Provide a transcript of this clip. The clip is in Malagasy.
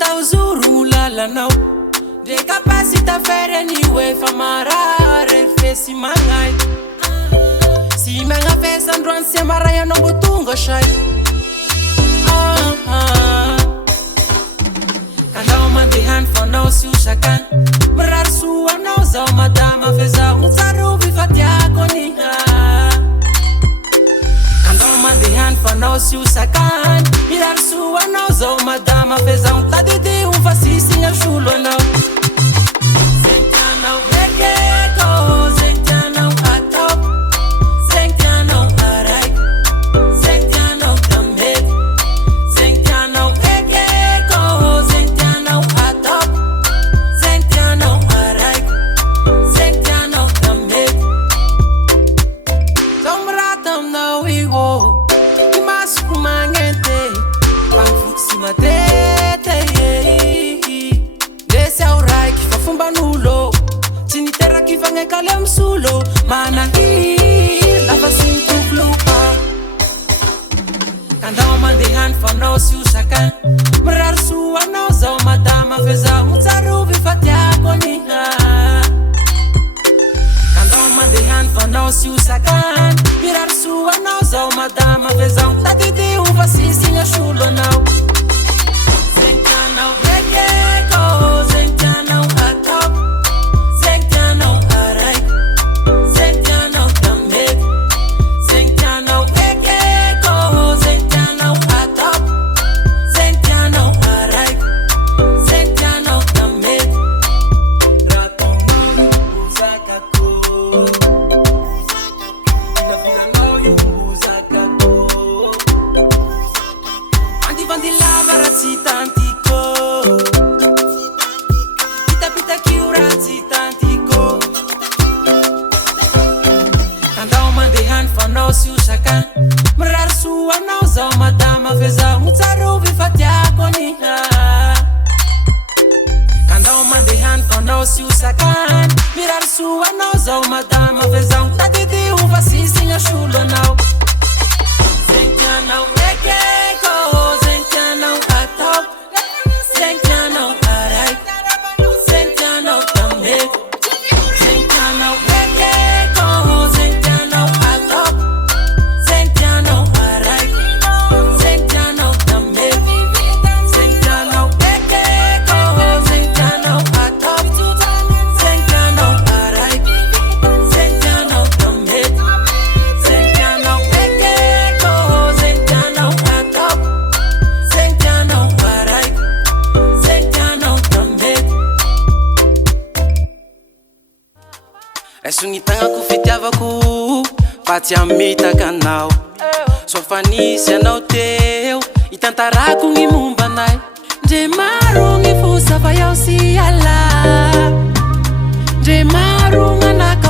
andao zoro lalanao de capacita fere niwe famarare fesi mangai si manga fesa ndron se maraya no botungo shai Kandao mandehan fanao si usakan Merar sua nao zao madama feza Unzaru vifatiako niha Kandao mandehan fanao si usakan Merar sua nao zao madama feza Untadidi unfasisi nga shulo nao Zentianao ekeko Zentianao atop Zentianao arai Zentianao tamek Zentianao ekeko Zentianao atop Zentianao arai Zentianao tamek Zomratam na wigo Imasku mangente Pangfuksi matete Desse aurai que fafumba nulo Tinitera que fange kalem sulo Mana hir Lava sintu flupa Kandao mandehan fanao si usakan Merar sua nao zao madama feza Unzaru vifatiako niha Kandao mandehan fanao si usakan Merar sua nao zao madama feza Untadidi unfasisi nga shulo nao Zentianao ekeko Zentianao atop Zentianao arai Zentianao tamek Zentianao ekeko Zentianao atop Zentianao arai Zentianao tamek Ratongo uzakako Nafilanao uzakako Andi bandi lava razita antico Pita pita kiura razita antico Kandao mandehan fanao si usakan Merar sua nao zao madama feza Unzaru vifatiako niha Kandao mandehan fanao si usakan Merar sua nao zao madama feza Untadidi unfasisi nga shulo nao Zentianao ekeko Zentianao atop Zentianao arai Zentianao tamek Zentianao ekeko Zentianao atop Zentianao arai Zentianao tamek Zentianao ekeko Zentianao atop Zentianao arai Zentianao tamek Zentianao ekeko Zentianao atop Zentianao arai Zentianao tamek Esony tagnako fitiavako fa tsy hamitaka anao Sofa nisy anao teo Hitantarako gny momba anay Ndre maro gny fosava iaho sy ala Ndre maro gn'anaka